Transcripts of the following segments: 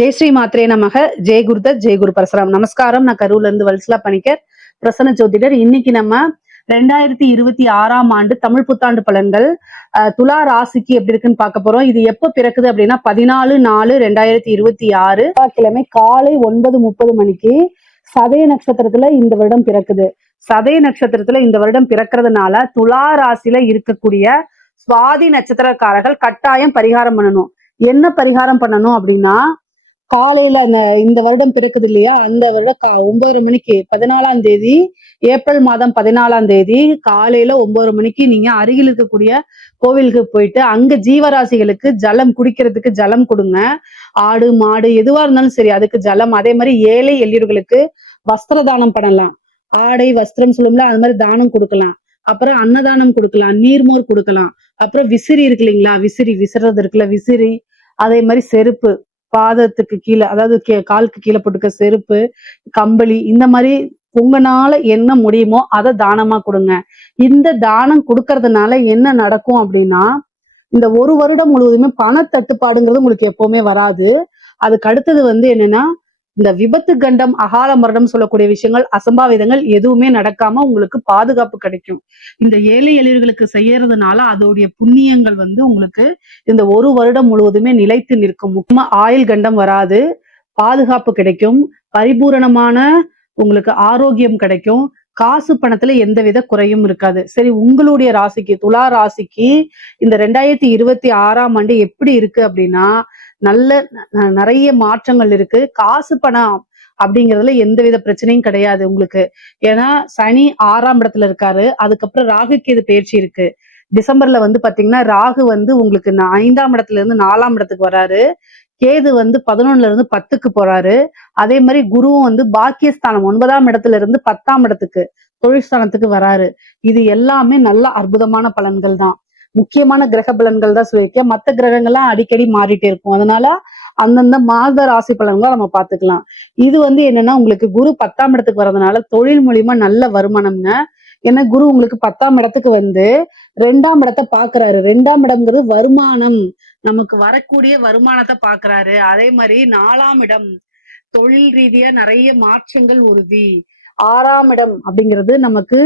ஜெய் ஸ்ரீ மாத்ரே நமக. ஜெய் குருதத் ஜெய் குரு பரசுராம். நமஸ்காரம். நான் கரூர்ல இருந்து வல்சலா பணிக்கர், பிரசன்ன ஜோதிடர். இன்னைக்கு நம்ம 2026ஆம் ஆண்டு தமிழ் புத்தாண்டு பலன்கள் துலா ராசிக்கு எப்படி இருக்குன்னு பார்க்க போறோம். இது எப்ப பிறக்குது அப்படின்னா 14/4/2026 கிழமை காலை 9:30 மணிக்கு சதய நட்சத்திரத்துல இந்த வருடம் பிறக்குது. சதய நட்சத்திரத்துல இந்த வருடம் பிறக்கிறதுனால துலா ராசியில இருக்கக்கூடிய சுவாதி நட்சத்திரக்காரர்கள் கட்டாயம் பரிகாரம் பண்ணணும். என்ன பரிகாரம் பண்ணணும் அப்படின்னா, காலையில இந்த வருடம் பிறக்குது இல்லையா, அந்த வருடம் 9 மணிக்கு 14ஆம் தேதி ஏப்ரல் மாதம் 14ஆம் தேதி காலையில 9 மணிக்கு நீங்க அருகில் இருக்கக்கூடிய கோவிலுக்கு போயிட்டு அங்க ஜீவராசிகளுக்கு ஜலம் குடிக்கிறதுக்கு ஜலம் கொடுங்க. ஆடு மாடு எதுவா இருந்தாலும் சரி அதுக்கு ஜலம். அதே மாதிரி ஏழை எளியவர்களுக்கு வஸ்திர தானம் பண்ணலாம். ஆடை வஸ்திரம் சொல்லும்ல, அது மாதிரி தானம் கொடுக்கலாம். அப்புறம் அன்னதானம் கொடுக்கலாம், நீர்மோர் கொடுக்கலாம். அப்புறம் விசிறி இருக்கு இல்லைங்களா, விசிறி விசிறது இருக்குல்ல, விசிறி. அதே மாதிரி செருப்பு, பாதத்துக்கு கீழே அதாவது காலுக்கு கீழே போட்டுக்க செருப்பு, கம்பளி, இந்த மாதிரி உங்களால என்ன முடியுமோ அதை தானமா கொடுங்க. இந்த தானம் கொடுக்கறதுனால என்ன நடக்கும் அப்படின்னா, இந்த ஒரு வருடம் முழுவதுமே பண தட்டுப்பாடுங்கிறது உங்களுக்கு எப்பவுமே வராது. அதுக்கு அடுத்தது என்னன்னா, இந்த விபத்து கண்டம் அகால மரணம் சொல்லக்கூடிய விஷயங்கள் அசம்பாவிதங்கள் எதுவுமே நடக்காம உங்களுக்கு பாதுகாப்பு கிடைக்கும். இந்த ஏழை எளியர்களுக்கு செய்யறதுனால அதோடைய புண்ணியங்கள் உங்களுக்கு இந்த ஒரு வருடம் முழுவதுமே நிலைத்து நிற்கும். முக்கியமா ஆயுள் கண்டம் வராது, பாதுகாப்பு கிடைக்கும், பரிபூரணமான உங்களுக்கு ஆரோக்கியம் கிடைக்கும், காசு பணத்துல எந்தவித குறையும் இருக்காது. சரி, உங்களுடைய ராசிக்கு துலா ராசிக்கு இந்த 2026ஆம் ஆண்டு எப்படி இருக்கு அப்படின்னா, நல்ல நிறைய மாற்றங்கள் இருக்கு. காசு பணம் அப்படிங்கிறதுல எந்தவித பிரச்சனையும் கிடையாது உங்களுக்கு. ஏன்னா சனி 6ஆம் இடத்துல இருக்காரு. அதுக்கப்புறம் ராகு கேது பயிற்சி இருக்கு. டிசம்பர்ல பாத்தீங்கன்னா ராகு உங்களுக்கு 5ஆம் இடத்துல இருந்து 4ஆம் இடத்துக்கு வராரு. கேது 11ல இருந்து 10க்கு போறாரு. அதே மாதிரி குருவும் பாக்கியஸ்தானம் 9ஆம் இடத்துல இருந்து 10ஆம் இடத்துக்கு தொழில் ஸ்தானத்துக்கு வராரு. இது எல்லாமே நல்ல அற்புதமான பலன்கள் தான். முக்கியமான கிரக பலன்கள் தான் சொல்லியிருக்கேன். மற்ற கிரகங்கள்லாம் அடிக்கடி மாறிட்டே இருக்கும். அதனால அந்தந்த மாத ராசி பலன்களை நம்ம பார்த்துக்கலாம். இது என்னன்னா, உங்களுக்கு குரு 10ஆம் இடத்துக்கு வர்றதுனால தொழில் மூலியமா நல்ல வருமானம்ங்க. ஏன்னா குரு உங்களுக்கு 10ஆம் இடத்துக்கு 2ஆம் இடத்தை பாக்குறாரு. 2ஆம் இடம்ங்கிறது வருமானம், நமக்கு வரக்கூடிய வருமானத்தை பாக்குறாரு. அதே மாதிரி 4ஆம் இடம் தொழில் ரீதியா நிறைய மாற்றங்கள் உறுதி. 6ஆம் இடம் அப்படிங்கிறது நமக்கு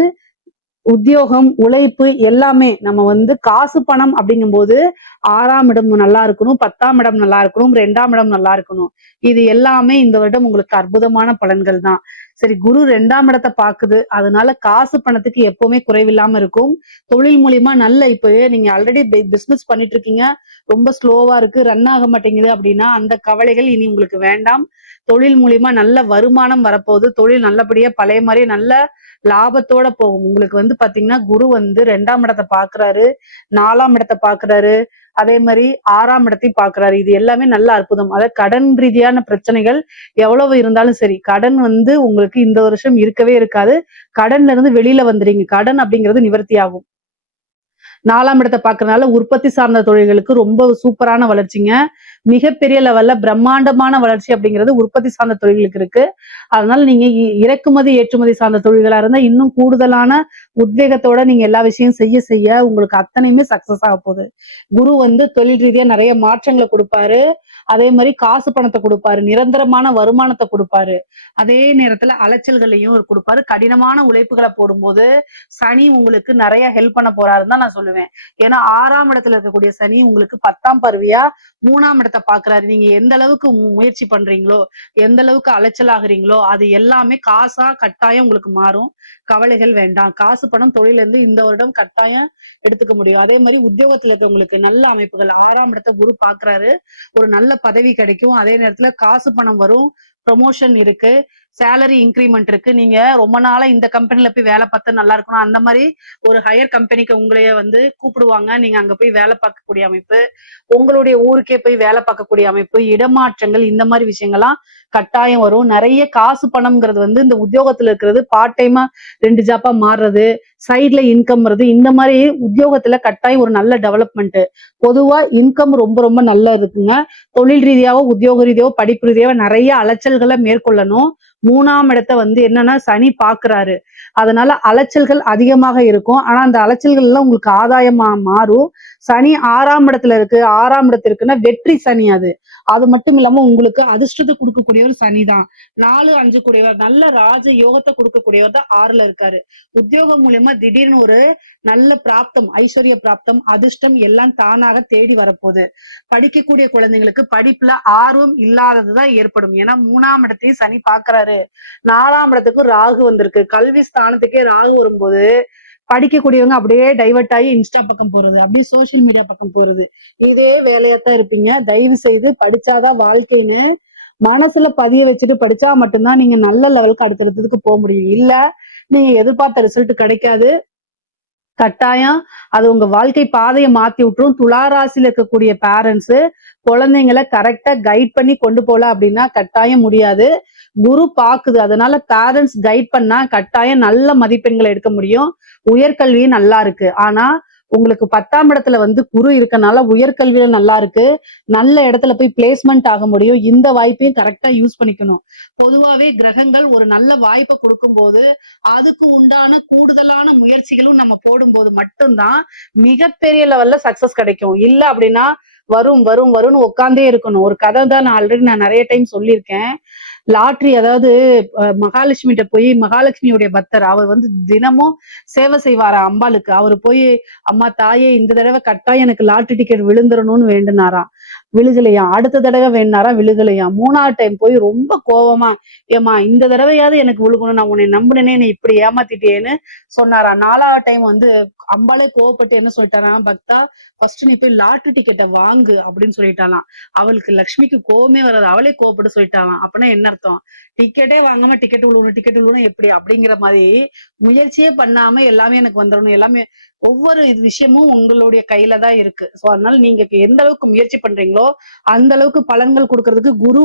உத்தியோகம், உழைப்பு எல்லாமே. நம்ம காசு பணம் அப்படிங்கும்போது 6ஆம் இடம் நல்லா இருக்கணும், 10ஆம் இடம் நல்லா இருக்கணும், 2ஆம் இடம் நல்லா இருக்கணும். இது எல்லாமே இந்த வருடம் உங்களுக்கு அற்புதமான பலன்கள் தான். சரி, குரு 2ஆம் இடத்தை பாக்குது. அதனால காசு பணத்துக்கு எப்பவுமே குறைவில்லாம இருக்கும். தொழில் மூலியமா நல்ல இப்பவே நீங்க ஆல்ரெடி பிசினஸ் பண்ணிட்டு இருக்கீங்க, ரொம்ப ஸ்லோவா இருக்கு, ரன் ஆக மாட்டேங்குது அப்படின்னா அந்த கவலைகள் இனி உங்களுக்கு வேண்டாம். தொழில் மூலியமா நல்ல வருமானம் வரப்போகுது. தொழில் நல்லபடியா பழைய மாதிரி நல்ல லாபத்தோட போகும். உங்களுக்கு பாத்தீங்கன்னா குரு 2ஆம் இடத்தை பாக்குறாரு, 4ஆம் இடத்தை பாக்குறாரு, அதே மாதிரி 6ஆம் இடத்தையும் பாக்குறாரு. இது எல்லாமே நல்ல அற்புதம். அதாவது கடன் ரீதியான பிரச்சனைகள் எவ்வளவு இருந்தாலும் சரி, கடன் உங்களுக்கு இந்த வருஷம் இருக்கவே இருக்காது. கடன்ல இருந்து வெளியில வந்துடுங்க. கடன் அப்படிங்கிறது நிவர்த்தி ஆகும். 4ஆம் இடத்தை பாக்குறதுனால உற்பத்தி சார்ந்த தொழில்களுக்கு ரொம்ப சூப்பரான வளர்ச்சிங்க. மிகப்பெரிய லெவல்ல பிரம்மாண்டமான வளர்ச்சி அப்படிங்கிறது உற்பத்தி சார்ந்த தொழில்களுக்கு இருக்கு. அதனால நீங்க இறக்குமதி ஏற்றுமதி சார்ந்த தொழில்களா இருந்தா இன்னும் கூடுதலான உத்வேகத்தோட நீங்க எல்லா விஷயம் செய்ய செய்ய உங்களுக்கு அத்தனையுமே சக்சஸ் ஆக போகுது. குரு தொழில் ரீதியா நிறைய மாற்றங்களை கொடுப்பாரு. அதே மாதிரி காசு பணத்தை கொடுப்பாரு, நிரந்தரமான வருமானத்தை கொடுப்பாரு. அதே நேரத்துல அலைச்சல்களையும் கொடுப்பாரு. கடினமான உழைப்புகளை போடும்போது சனி உங்களுக்கு நிறைய ஹெல்ப் பண்ண போறாருன்னு தான் நான் சொல்லுவேன். ஏன்னா 6ஆம் இடத்துல இருக்கக்கூடிய சனி உங்களுக்கு 10ஆம் பார்வையா 3ஆம் இடத்தை பாக்குறாரு. நீங்க எந்த அளவுக்கு முயற்சி பண்றீங்களோ, எந்த அளவுக்கு அலைச்சல் ஆகுறீங்களோ, அது எல்லாமே காசா கட்டாயம் உங்களுக்கு மாறும். கவலைகள் வேண்டாம். காசு பணம் தொழில இருந்து இந்த வருடம் கட்டாயம் எடுத்துக்க முடியும். அதே மாதிரி உத்தியோகத்துல இருக்கவங்களுக்கு நல்ல அமைப்புகள். 6ஆம் இடத்தை குரு பாக்குறாரு, ஒரு நல்ல பதவி கிடைக்கும். அதே நேரத்துல காசு பணம் வரும், ப்ரொமோஷன் இருக்கு, சேலரி இன்கிரிமெண்ட் இருக்கு. நீங்க ரொம்ப நாளா இந்த கம்பெனில போய் வேலை பார்த்து நல்லா இருக்கணும், அந்த மாதிரி ஒரு ஹையர் கம்பெனிக்கு உங்களைய கூப்பிடுவாங்க. நீங்க அங்க போய் வேலை பார்க்கக்கூடிய அமைப்பு, உங்களுடைய ஊருக்கே போய் வேலை பார்க்கக்கூடிய அமைப்பு, இடமாற்றங்கள், இந்த மாதிரி விஷயங்கள்லாம் கட்டாயம் வரும். நிறைய காசு பணம்ங்கிறது இந்த உத்தியோகத்துல இருக்கிறது பார்ட் டைமா 2 ஜாப்பா மாறுறது, சைட்ல இன்கம் வருது. இந்த மாதிரி உத்தியோகத்துல கட்டாயம் ஒரு நல்ல டெவலப்மெண்ட். பொதுவா இன்கம் ரொம்ப ரொம்ப நல்லா இருக்குங்க. தொழில் ரீதியாவோ உத்தியோக ரீதியாவோ படிப்பு ரீதியாவோ நிறைய அலைச்சல்களை மேற்கொள்ளணும். 3ஆம் இடத்தை என்னன்னா சனி பாக்குறாரு. அதனால அலைச்சல்கள் அதிகமாக இருக்கும். ஆனா அந்த அலைச்சல்கள் எல்லாம் உங்களுக்கு ஆதாயமா மாறும். சனி 6ஆம் இடத்துல இருக்கு. 6ஆம் இடத்துல இருக்குன்னா வெற்றி சனி அது. அது மட்டும் இல்லாம உங்களுக்கு அதிர்ஷ்டத்தை கொடுக்கக்கூடிய ஒரு சனி தான். 4, 5 கூடியவர், நல்ல ராஜ யோகத்தை கொடுக்கக்கூடியவர் தான் 6ல இருக்காரு. உத்தியோகம் மூலியமா திடீர்னு ஒரு நல்ல பிராப்தம், ஐஸ்வர்ய பிராப்தம், அதிர்ஷ்டம் எல்லாம் தானாக தேடி வரப்போகுது. படிக்கக்கூடிய குழந்தைங்களுக்கு படிப்புல ஆர்வம் இல்லாததுதான் ஏற்படும். ஏன்னா 3ஆம் இடத்தையும் சனி பாக்குறாரு. 4ஆம் இடத்துக்கு ராகு வந்திருக்கு. கல்வி ஸ்தானத்துக்கே ராகு வரும்போது படிக்கக்கூடியவங்க அப்படியே டைவர்ட் ஆகி இன்ஸ்டா பக்கம் போறது, அப்படியே சோசியல் மீடியா பக்கம் போறது, இதே வேலையாத்தான் இருப்பீங்க. தயவு செய்து படிச்சாதான் வாழ்க்கைன்னு மனசுல பதிய வச்சுட்டு படிச்சா மட்டும்தான் நீங்க நல்ல லெவலுக்கு அடுத்தடுத்ததுக்கு போக முடியும். இல்ல நீங்க எதிர்பார்த்த ரிசல்ட் கிடைக்காது. கட்டாயம் அது உங்க வாழ்க்கை பாதையை மாத்தி விட்டுரும். துளாராசியில இருக்கக்கூடிய பேரண்ட்ஸ் குழந்தைங்களை கரெக்டா கைட் பண்ணி கொண்டு போல அப்படின்னா கட்டாயம் முடியாது. குரு பாக்குது. அதனால பேரண்ட்ஸ் கைட் பண்ணா கட்டாயம் நல்ல மதிப்பெண்களை எடுக்க முடியும். உயர்கல்வியும் நல்லா இருக்கு. ஆனா உங்களுக்கு 10ஆம் இடத்துல குரு இருக்கனால உயர்கல்வியில நல்லா இருக்கு. நல்ல இடத்துல போய் பிளேஸ்மெண்ட் ஆக முடியும். இந்த வாய்ப்பையும் கரெக்டா யூஸ் பண்ணிக்கணும். பொதுவாவே கிரகங்கள் ஒரு நல்ல வாய்ப்பை கொடுக்கும் போது அதுக்கு உண்டான கூடுதலான முயற்சிகளும் நம்ம போடும்போது மட்டும்தான் மிகப்பெரிய லெவல்ல சக்சஸ் கிடைக்கும். இல்ல அப்படின்னா வரும் வரும் வரும்னு உட்கார்ந்தே இருக்கணும். ஒரு கதை தான் நான் ஆல்ரெடி நிறைய டைம் சொல்லியிருக்கேன். லாட்ரி, அதாவது மகாலட்சுமிகிட்ட போய், மகாலட்சுமியுடைய பக்தர் அவர் தினமும் சேவை செய்வாரா அம்பாளுக்கு. அவர் போய், அம்மா தாயே இந்த தடவை கட்டாயம் எனக்கு லாட்ரி டிக்கெட் விழுந்துடணும்னு வேண்டுனாராம். விழுகலையாம். அடுத்த தடவை வேணாரா, விழுகலையாம். 3ஆவது டைம் போய் ரொம்ப கோவமா, ஏமா இந்த தடவையாவது எனக்கு விழுகணும், நான் உன்னை நம்பினேனே, நீ இப்படி ஏமாத்திட்டேன்னு சொன்னாராம். 4ஆவது டைம் அம்பாளே கோவப்பட்டு என்ன சொல்லிட்டாராம், பக்தா ஃபர்ஸ்ட் நீ போய் லாட்ரி டிக்கெட்டை வாங்கு அப்படின்னு சொல்லிட்டாலாம். அவளுக்கு லட்சுமிக்கு கோவமே வராது. அவளே கோவப்பட்டு சொல்லிட்டாலாம். அப்படின்னா என்ன அர்த்தம்? டிக்கெட்டே வாங்காம டிக்கெட் விழுவணும் எப்படி அப்படிங்கிற மாதிரி முயற்சியே பண்ணாம எல்லாமே எனக்கு வந்துடணும். எல்லாமே ஒவ்வொரு விஷயமும் உங்களுடைய கையில தான் இருக்கு. சோ அதனால நீங்க எந்த அளவுக்கு முயற்சி பண்றீங்களோ அந்த அளவுக்கு பலன்கள் கொடுக்கறதுக்கு குரு,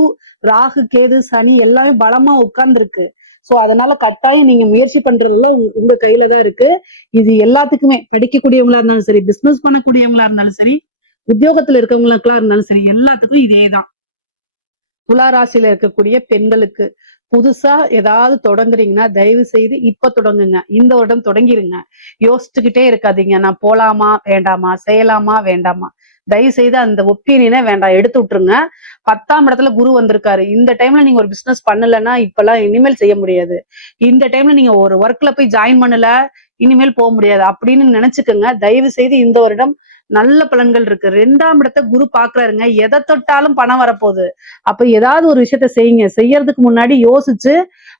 ராகு, கேது, சனி எல்லாமே பலமா உட்கார்ந்து இருக்கு. சோ அதனால கட்டாயம் நீங்க முயற்சி பண்றதுல உங்க கையில தான் இருக்கு. இது எல்லாத்துக்குமே, படிக்கக்கூடியவங்களா இருந்தாலும் சரி, பிசினஸ் பண்ணக்கூடியவங்களா இருந்தாலும் சரி, உத்தியோகத்துல இருக்கவங்களுக்கெல்லாம் இருந்தாலும் சரி, எல்லாத்துக்கும் இதேதான். துளாராசியில இருக்கக்கூடிய பெண்களுக்கு புதுசா ஏதாவது தொடங்குறீங்கன்னா தயவு செய்து இப்ப தொடங்குங்க. இந்த வருடம் தொடங்கிருங்க. யோசிச்சுக்கிட்டே இருக்காதீங்க, நான் போலாமா வேண்டாமா, செய்யலாமா வேண்டாமா. தயவு செய்து அந்த ஒப்பீனியனே வேண்டாம், எடுத்து விட்டுருங்க. 10ஆம் இடத்துல குரு வந்திருக்காரு. இந்த டைம்ல நீங்க ஒரு பிசினஸ் பண்ணலன்னா இப்பெல்லாம் இனிமேல் செய்ய முடியாது. இந்த டைம்ல நீங்க ஒரு ஒர்க்ல போய் ஜாயின் பண்ணல, இனிமேல் போக முடியாது அப்படின்னு நினைச்சுக்கோங்க. தயவு செய்து இந்த வருடம் நல்ல பலன்கள் இருக்கு. 2ஆம் இடத்தை குரு பாக்குறாருங்க. எதை தொட்டாலும் பணம் வரப்போகுது. அப்ப ஏதாவது ஒரு விஷயத்த செய்யுங்க. செய்யறதுக்கு முன்னாடி யோசிச்சு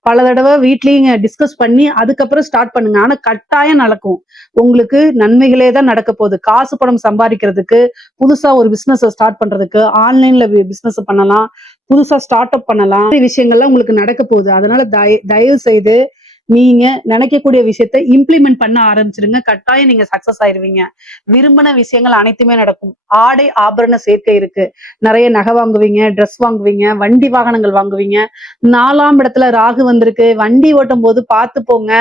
பல தடவை வீட்லயும் டிஸ்கஸ் பண்ணி அதுக்கப்புறம் ஸ்டார்ட் பண்ணுங்க. ஆனா கட்டாயம் நடக்கும். உங்களுக்கு நன்மைகளே தான் நடக்க போகுது. காசு பணம் சம்பாதிக்கிறதுக்கு, புதுசா ஒரு பிசினஸ் ஸ்டார்ட் பண்றதுக்கு, ஆன்லைன்ல பிசினஸ் பண்ணலாம், புதுசா ஸ்டார்ட் அப் பண்ணலாம். விஷயங்கள்லாம் உங்களுக்கு நடக்க போகுது. அதனால தயவு செய்து நீங்க நினைக்கக்கூடிய விஷயத்த இம்ப்ளிமெண்ட் பண்ண ஆரம்பிச்சிருங்க. கட்டாயம் நீங்க சக்சஸ் ஆயிருவீங்க. விரும்பின விஷயங்கள் அனைத்துமே நடக்கும். ஆடை ஆபரண சேர்க்கை இருக்கு. நிறைய நகை வாங்குவீங்க, ட்ரெஸ் வாங்குவீங்க, வண்டி வாகனங்கள் வாங்குவீங்க. 4ஆம் இடத்துல ராகு வந்திருக்கு. வண்டி ஓட்டும் போது பார்த்து போங்க.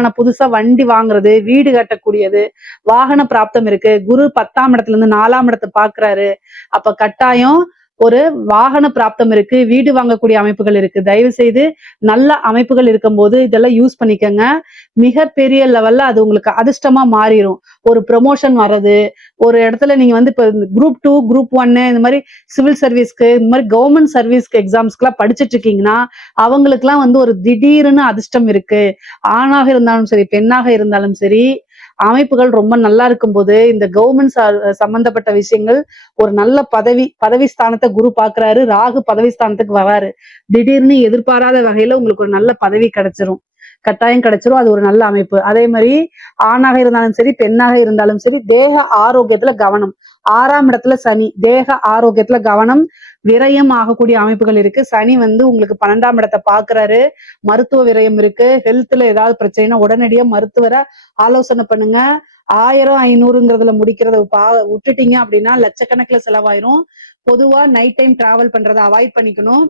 ஆனா புதுசா வண்டி வாங்குறது, வீடு கட்டக்கூடியது, வாகன பிராப்தம் இருக்கு. குரு 10ஆம் இடத்துல இருந்து 4ஆம் இடத்தை பாக்குறாரு. அப்ப கட்டாயம் ஒரு வாகன பிராப்தம் இருக்கு. வீடு வாங்கக்கூடிய அமைப்புகள் இருக்கு. தயவு செய்து நல்ல அமைப்புகள் இருக்கும்போது இதெல்லாம் யூஸ் பண்ணிக்கங்க. மிகப்பெரிய லெவல்ல அது உங்களுக்கு அதிர்ஷ்டமா மாறிடும். ஒரு ப்ரொமோஷன் வர்றது, ஒரு இடத்துல நீங்க இப்ப குரூப் 2, குரூப் 1 இந்த மாதிரி சிவில் சர்வீஸ்க்கு, இந்த மாதிரி கவர்மெண்ட் சர்வீஸ்க்கு எக்ஸாம்ஸ்க்குலாம் படிச்சுட்டு இருக்கீங்கன்னா அவங்களுக்குலாம் ஒரு திடீர்னு அதிர்ஷ்டம் இருக்கு. ஆணாக இருந்தாலும் சரி, பெண்ணாக இருந்தாலும் சரி, அமைப்புகள் ரொம்ப நல்லா இருக்கும்போது இந்த கவர்மெண்ட் சம்பந்தப்பட்ட விஷயங்கள், ஒரு நல்ல பதவி ஸ்தானத்தை குரு பாக்குறாரு. ராகு பதவி ஸ்தானத்துக்கு வராரு. திடீர்னு எதிர்பாராத வகையில உங்களுக்கு ஒரு நல்ல பதவி கிடைச்சிரும். கட்டாயம் கிடைச்சிரும். அது ஒரு நல்ல அமைப்பு. அதே மாதிரி ஆணாக இருந்தாலும் சரி, பெண்ணாக இருந்தாலும் சரி, தேக ஆரோக்கியத்துல கவனம். 6ஆம் இடத்துல சனி, தேக ஆரோக்கியத்துல கவனம். விரயம் ஆகக்கூடிய அமைப்புகள் இருக்கு. சனி உங்களுக்கு 12ஆம் இடத்தை பாக்குறாரு. மருத்துவ விரயம் இருக்கு. ஹெல்த்ல ஏதாவது பிரச்சனைனா உடனடியா மருத்துவரை ஆலோசனை பண்ணுங்க. 1000, 500ங்கிறதுல முடிக்கிறத விட்டுட்டீங்க அப்படின்னா லட்சக்கணக்கில் செலவாயிரும். பொதுவா நைட் டைம் டிராவல் பண்றதை அவாய்ட் பண்ணிக்கணும்.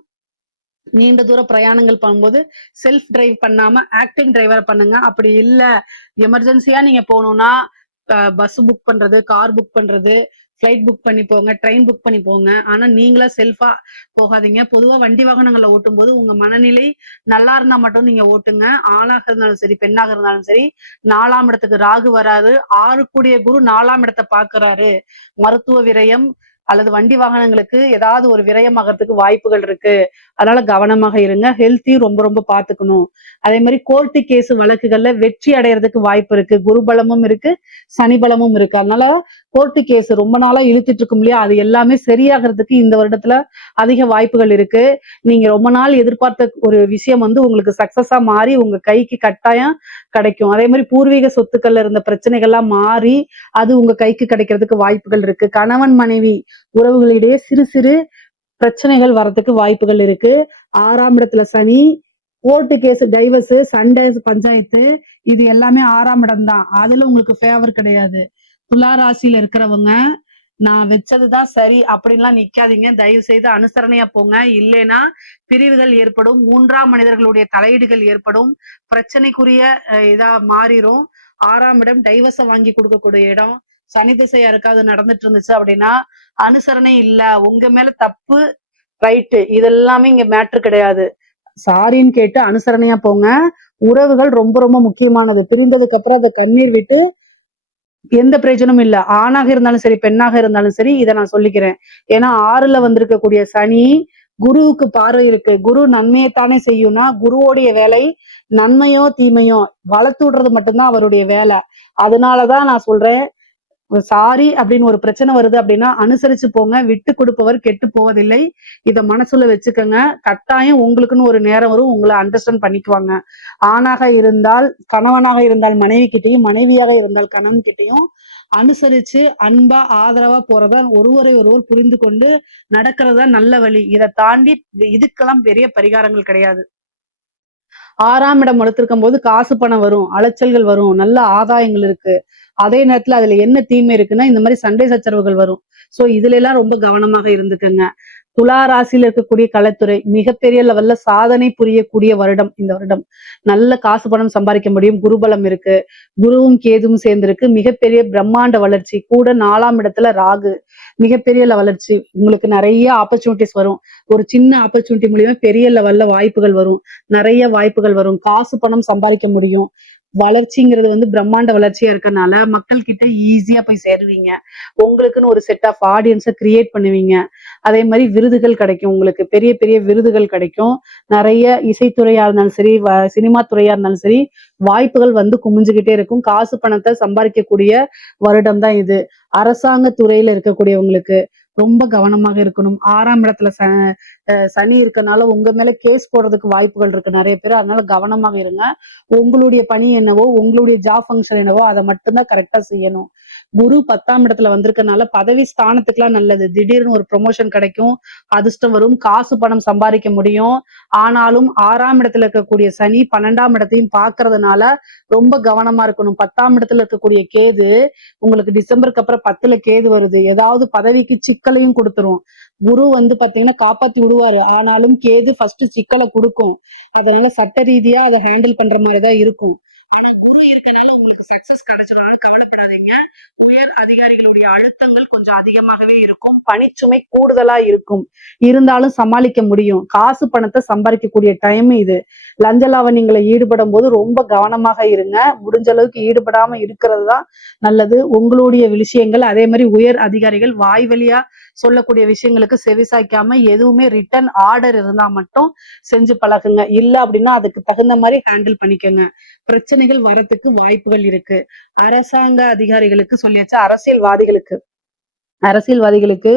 நீண்ட தூர பிரயாணங்கள் பண்ணும்போது செல்ஃப் டிரைவ் பண்ணாம ஆக்டிங் டிரைவரை பண்ணுங்க. அப்படி இல்ல எமர்ஜென்சியா நீங்க போகணும்னா பஸ் புக் பண்றது, கார் புக் பண்றது, ஃபிளைட் புக் பண்ணி போங்க, ட்ரெயின் புக் பண்ணி போங்க. ஆனா நீங்களா செல்ஃபா போகாதீங்க. பொதுவா வண்டி வாகனங்கள்ல ஓட்டும்போது உங்க மனநிலை நல்லா இருந்தா மட்டும் நீங்க ஓட்டுங்க. ஆணாக இருந்தாலும் சரி, பெண்ணாக இருந்தாலும் சரி. 4ஆம் இடத்துக்கு ராகு வராரு. 6 கூடிய குரு 4ஆம் இடத்தை பார்க்கிறாரு. மருத்துவ விரயம் அல்லது வண்டி வாகனங்களுக்கு ஏதாவது ஒரு விரயமாகறதுக்கு வாய்ப்புகள் இருக்கு. அதனால கவனமாக இருங்க. ஹெல்த்தையும் ரொம்ப ரொம்ப பாத்துக்கணும். அதே மாதிரி கோர்ட்டு கேஸ் வழக்குகள்ல வெற்றி அடையறதுக்கு வாய்ப்பு இருக்கு. குரு பலமும் இருக்கு, சனி பலமும் இருக்கு. அதனால கோர்ட்டு கேஸ் ரொம்ப நாளா இழுத்துட்டு இருக்கும் இல்லையா, அது எல்லாமே சரியாகிறதுக்கு இந்த வருடத்துல அதிக வாய்ப்புகள் இருக்கு. நீங்க ரொம்ப நாள் எதிர்பார்த்த ஒரு விஷயம் வந்து உங்களுக்கு சக்சஸா மாறி உங்க கைக்கு கட்டாயம் கிடைக்கும். அதே மாதிரி பூர்வீக சொத்துக்கள்ல இருந்த பிரச்சனைகள்லாம் மாறி அது உங்க கைக்கு கிடைக்கிறதுக்கு வாய்ப்புகள் இருக்கு. கணவன் மனைவி உறவுகளிடையே சிறு சிறு பிரச்சனைகள் வரதுக்கு வாய்ப்புகள் இருக்கு. 6ஆம் இடத்துல சனி, கோர்ட்டு கேஸ், டைவர்ஸ், சண்டை, பஞ்சாயத்து, இது எல்லாமே 6ஆம் இடம் தான். அதுல உங்களுக்கு ஃபேவர் கிடையாது. துலா ராசியில இருக்கிறவங்க நான் வச்சதுதான் சரி அப்படின்லாம் நிக்காதீங்க. தயவு செய்து அனுசரணையா போங்க. இல்லைன்னா பிரிவுகள் ஏற்படும், 3ஆம் மனிதர்களுடைய தலையீடுகள் ஏற்படும், பிரச்சனைக்குரிய இதா மாறிடும். 6ஆம் இடம் டைவர்ஸ வாங்கி கொடுக்கக்கூடிய இடம். சனி திசை யாருக்காவது நடந்துட்டு இருந்துச்சு அப்படின்னா அனுசரணை இல்ல, உங்க மேல தப்பு, ரைட்டு, இதெல்லாமே இங்க மேட்ரு கிடையாது. சாரின்னு கேட்டு அனுசரணையா போங்க. உறவுகள் ரொம்ப ரொம்ப முக்கியமானது. பிரிந்ததுக்கு அப்புறம் அதை கண்ணீர் விட்டு எந்த பிரயோஜனமும் இல்ல. ஆணாக இருந்தாலும் சரி, பெண்ணாக இருந்தாலும் சரி, இதை நான் சொல்லிக்கிறேன். ஏன்னா 6ல வந்திருக்கக்கூடிய சனி குருவுக்கு பார்வை இருக்கு. குரு நன்மையைத்தானே செய்யும்னா குருவோடைய வேலை நன்மையோ தீமையோ வளர்த்து விடுறது மட்டும்தான் அவருடைய வேலை. அதனாலதான் நான் சொல்றேன், சாரி அப்படின்னு ஒரு பிரச்சனை வருது அப்படின்னா அனுசரிச்சு போங்க. விட்டு கொடுப்பவர் கெட்டு போவதில்லை. இத மனசுல வச்சுக்கோங்க. கட்டாயம் உங்களுக்குன்னு ஒரு நேரம் வரும், உங்களை அண்டர்ஸ்டாண்ட் பண்ணிக்குவாங்க. ஆணாக இருந்தால் கணவனாக இருந்தால் மனைவி கிட்டையும், மனைவியாக இருந்தால் கணவன் கிட்டையும் அனுசரிச்சு அன்பா ஆதரவா போறதா, ஒருவரை ஒருவர் புரிந்து கொண்டு நடக்கிறதா நல்ல வழி. இதை தாண்டி இதுக்கெல்லாம் பெரிய பரிகாரங்கள் கிடையாது. 6ஆம் இடம் வளர்த்திருக்கும் போது காசு பணம் வரும், அலைச்சல்கள் வரும், நல்ல ஆதாயங்கள் இருக்கு. அதே நேரத்துல அதுல என்ன தீமை இருக்குன்னா இந்த மாதிரி சண்டை சச்சரவுகள் வரும். சோ இதுல எல்லாம் ரொம்ப கவனமாக இருந்துக்குங்க. துலா ராசியில இருக்கக்கூடிய கலைத்துறை மிகப்பெரிய லெவல்ல சாதனை புரியக்கூடிய வருடம் இந்த வருடம். நல்ல காசு பணம் சம்பாதிக்க முடியும். குருபலம் இருக்கு. குருவும் கேதுவும் சேர்ந்திருக்கு. மிகப்பெரிய பிரம்மாண்ட வளர்ச்சி. கூட 4ஆம் இடத்துல ராகு. மிகப்பெரிய வளர்ச்சி. உங்களுக்கு நிறைய ஆப்பர்ச்சுனிட்டிஸ் வரும். ஒரு சின்ன ஆப்பர்ச்சுனிட்டி மூலியமா பெரிய லெவல்ல வாய்ப்புகள் வரும். நிறைய வாய்ப்புகள் வரும். காசு பணம் சம்பாதிக்க முடியும். வளர்ச்சிங்கிறது வந்து பிரம்மாண்ட வளர்ச்சியா இருக்கனால மக்கள் கிட்ட ஈஸியா போய் சேருவீங்க. உங்களுக்குன்னு ஒரு செட் ஆஃப் ஆடியன்ஸை கிரியேட் பண்ணுவீங்க. அதே மாதிரி விருதுகள் கிடைக்கும். உங்களுக்கு பெரிய பெரிய விருதுகள் கிடைக்கும். நிறைய இசைத்துறையா இருந்தாலும் சரி, சினிமா துறையா இருந்தாலும் சரி, வாய்ப்புகள் வந்து குமிஞ்சுகிட்டே இருக்கும். காசு பணத்தை சம்பாதிக்கக்கூடிய வருடம் தான் இது. அரசாங்க துறையில இருக்கக்கூடியவங்களுக்கு ரொம்ப கவனமாக இருக்கணும். 6ஆம் இடத்துல சனி இருக்கனால உங்க மேல கேஸ் போடுறதுக்கு வாய்ப்புகள் இருக்கு நிறைய பேர். அதனால கவனமாக இருங்க. உங்களுடைய பணி என்னவோ, உங்களுடைய ஜாப் ஃபங்க்ஷன் என்னவோ அதை மட்டும்தான் கரெக்டா செய்யணும். குரு 10ஆம் இடத்துல வந்திருக்கனால பதவி ஸ்தானத்துக்குலாம் நல்லது. திடீர்னு ஒரு ப்ரொமோஷன் கிடைக்கும், அதிர்ஷ்டம் வரும், காசு பணம் சம்பாதிக்க முடியும். ஆனாலும் 6ஆம் இடத்துல இருக்கக்கூடிய சனி 12ஆம் இடத்தையும் பாக்குறதுனால ரொம்ப கவனமா இருக்கணும். 10ஆம் இடத்துல இருக்கக்கூடிய கேது உங்களுக்கு டிசம்பருக்கு அப்புறம் 10ல கேது வருது. ஏதாவது பதவிக்கு சிக்கலையும் கொடுத்துரும். குரு வந்து பாத்தீங்கன்னா காப்பாத்தி விடுவாரு. ஆனாலும் கேது ஃபர்ஸ்ட் சிக்கலை கொடுக்கும். அதனால சட்ட ரீதியா அதை ஹேண்டில் பண்ற மாதிரிதான் இருக்கும். ஆனா குரு இருக்கனால உங்களுக்கு சக்சஸ் கிடைச்சிடும். கவலைப்படாதீங்க. உயர் அதிகாரிகளுடைய அழுத்தங்கள் கொஞ்சம் அதிகமாகவே இருக்கும். பணிச்சுமை கூடுதலா இருக்கும். இருந்தாலும் சமாளிக்க முடியும். காசு பணத்தை சம்பாதிக்கக்கூடிய டைம் இது. லஞ்ச லாவணியங்களை ஈடுபடும் போது ரொம்ப கவனமாக இருங்க. முடிஞ்ச அளவுக்கு ஈடுபடாம இருக்கிறது தான் நல்லது. உங்களுடைய விஷயங்கள் அதே மாதிரி உயர் அதிகாரிகள் வாய் வழியா சொல்லக்கூடிய விஷயங்களுக்கு செவிசாய்க்காம எதுவுமே ரிட்டன் ஆர்டர் இருந்தா மட்டும் செஞ்சு பழகுங்க. இல்ல அப்படின்னா அதுக்கு தகுந்த மாதிரி ஹேண்டில் பண்ணிக்கோங்க. பிரச்சனைகள் வரத்துக்கு வாய்ப்புகள் இருக்கு. அரசாங்க அதிகாரிகளுக்கு சொல்லியாச்சு. அரசியல்வாதிகளுக்கு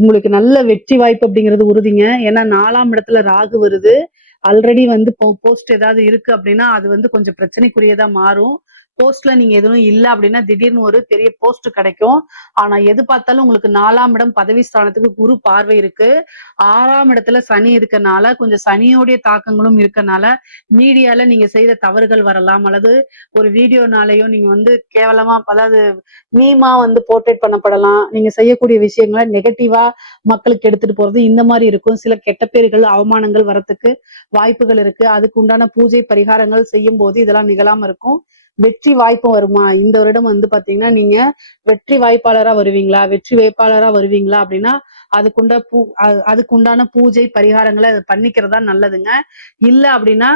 உங்களுக்கு நல்ல வெற்றி வாய்ப்பு அப்படிங்கிறது உறுதிங்க. ஏன்னா 4ஆம் இடத்துல ராகு வருது. ஆல்ரெடி வந்து போஸ்ட் ஏதாவது இருக்கு அப்படின்னா அது வந்து கொஞ்சம் பிரச்சனைக்குரியதா மாறும். போஸ்ட்ல நீங்க எதுவும் இல்லை அப்படின்னா திடீர்னு ஒரு பெரிய போஸ்ட் கிடைக்கும். ஆனா எது பார்த்தாலும் உங்களுக்கு 4ஆம் இடம் பதவி ஸ்தானத்துக்கு குரு பார்வை இருக்கு. 6ஆம் இடத்துல சனி இருக்கனால கொஞ்சம் சனியோடைய தாக்கங்களும் இருக்கனால மீடியால நீங்க செய்த தவறுகள் வரலாம். அல்லது ஒரு வீடியோனாலேயோ நீங்க வந்து கேவலமா, அதாவது மீமா வந்து போர்ட்ரேட் பண்ணப்படலாம். நீங்க செய்யக்கூடிய விஷயங்களை நெகட்டிவா மக்களுக்கு எடுத்துட்டு போறது இந்த மாதிரி இருக்கும். சில கெட்ட பேர்கள், அவமானங்கள் வரத்துக்கு வாய்ப்புகள் இருக்கு. அதுக்கு உண்டான பூஜை பரிகாரங்கள் செய்யும் போது இதெல்லாம் நிகழாம இருக்கும். வெற்றி வாய்ப்பு வருமா? இந்த வருடம் வந்து பாத்தீங்கன்னா நீங்க வெற்றி வாய்ப்பாளரா வருவீங்களா, வெற்றி வேட்பாளரா வருவீங்களா அப்படின்னா அதுக்குண்டான பூஜை பரிகாரங்களை அதை பண்ணிக்கிறதா நல்லதுங்க. இல்ல அப்படின்னா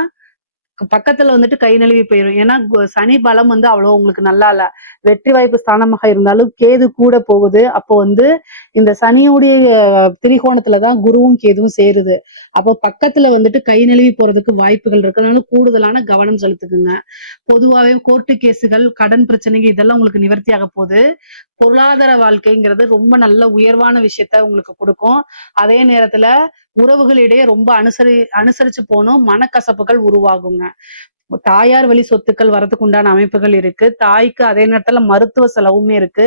பக்கத்துல வந்துட்டு கை நழுவி போயிடும். ஏன்னா சனி பலம் வந்து அவ்வளவு உங்களுக்கு நல்லா இல்ல. வெற்றி வாய்ப்பு ஸ்தானமாக இருந்தாலும் கேது கூட போகுது. அப்போ வந்து இந்த சனியுடைய திரிகோணத்துலதான் குருவும் கேதுவும் சேருது. அப்போ பக்கத்துல வந்துட்டு கை நழுவி போறதுக்கு வாய்ப்புகள் இருக்கிறதுனால கூடுதலான கவனம் செலுத்துக்குங்க. பொதுவாவே கோர்ட்டு கேஸுகள், கடன் பிரச்சனைகள் இதெல்லாம் உங்களுக்கு நிவர்த்தியாக போகுது. பொருளாதார வாழ்க்கைங்கிறது ரொம்ப நல்ல உயர்வான விஷயத்த உங்களுக்கு கொடுக்கும். அதே நேரத்துல உறவுகளிடையே ரொம்ப அனுசரிச்சு போகணும். மனக்கசப்புகள் உருவாகுங்க. தாயார் வழி சொத்துக்கள் வரதுக்கு உண்டான அமைப்புகள் இருக்கு. தாய்க்கு அதே நேரத்துல மருத்துவ செலவுமே இருக்கு.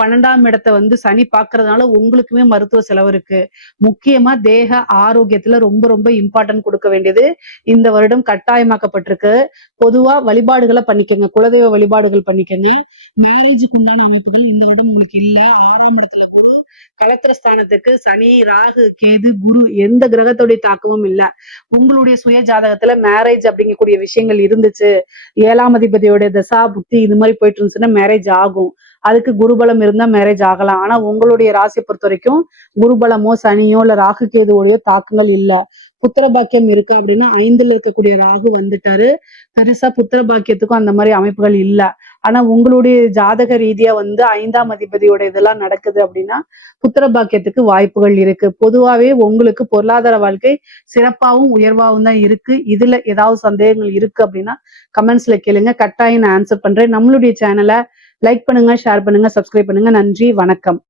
12ஆம் இடத்தை வந்து சனி பாக்குறதுனால உங்களுக்குமே மருத்துவ செலவு இருக்கு. முக்கியமா தேக ஆரோக்கியத்துல ரொம்ப ரொம்ப இம்பார்ட்டன்ட் கொடுக்க வேண்டியது இந்த வருடம் கட்டாயமாக்கப்பட்டிருக்கு. பொதுவா வழிபாடுகளை பண்ணிக்கங்க. குலதெய்வ வழிபாடுகள் பண்ணிக்கங்க. மேரேஜுக்கு உண்டான அமைப்புகள் இந்த வருடம் உங்களுக்கு இல்ல. 6ஆம் இடத்துல குரு, கலத்திரஸ்தானத்துக்கு சனி, ராகு, கேது, குரு எந்த கிரகத்துடைய தாக்கமும் இல்ல. உங்களுடைய சுய ஜாதகத்துல மேரேஜ் அப்படிங்கக்கூடிய விஷயங்கள் இருந்துச்சு, 7ஆம் அதிபதியோட தசா புத்தி இது மாதிரி போயிட்டு இருந்துச்சுன்னா மேரேஜ் ஆகும். அதுக்கு குருபலம் இருந்தா மேரேஜ் ஆகலாம். ஆனா உங்களுடைய ராசியை பொறுத்த வரைக்கும் குருபலமோ சனியோ இல்ல ராகு கேதுவோடையோ தாக்கங்கள் இல்ல. புத்திர பாக்கியம் இருக்கு அப்படின்னா 5ல இருக்கக்கூடிய ராகு வந்துட்டாரு. பெருசா புத்திர பாக்கியத்துக்கும் அந்த மாதிரி அமைப்புகள் இல்ல. ஆனா உங்களுடைய ஜாதக ரீதியா வந்து 5ஆம் அதிபதியோட இதெல்லாம் நடக்குது அப்படின்னா புத்திர பாக்கியத்துக்கு வாய்ப்புகள் இருக்கு. பொதுவாவே உங்களுக்கு பொருளாதார வாழ்க்கை சிறப்பாகவும் உயர்வாகவும் தான் இருக்கு. இதுல ஏதாவது சந்தேகங்கள் இருக்கு அப்படின்னா கமெண்ட்ஸ்ல கேளுங்க. கட்டாயம் நான் ஆன்சர் பண்றேன். நம்மளுடைய சேனலை லைக் பண்ணுங்க, ஷேர் பண்ணுங்க, சப்ஸ்கிரைப் பண்ணுங்க. நன்றி, வணக்கம்.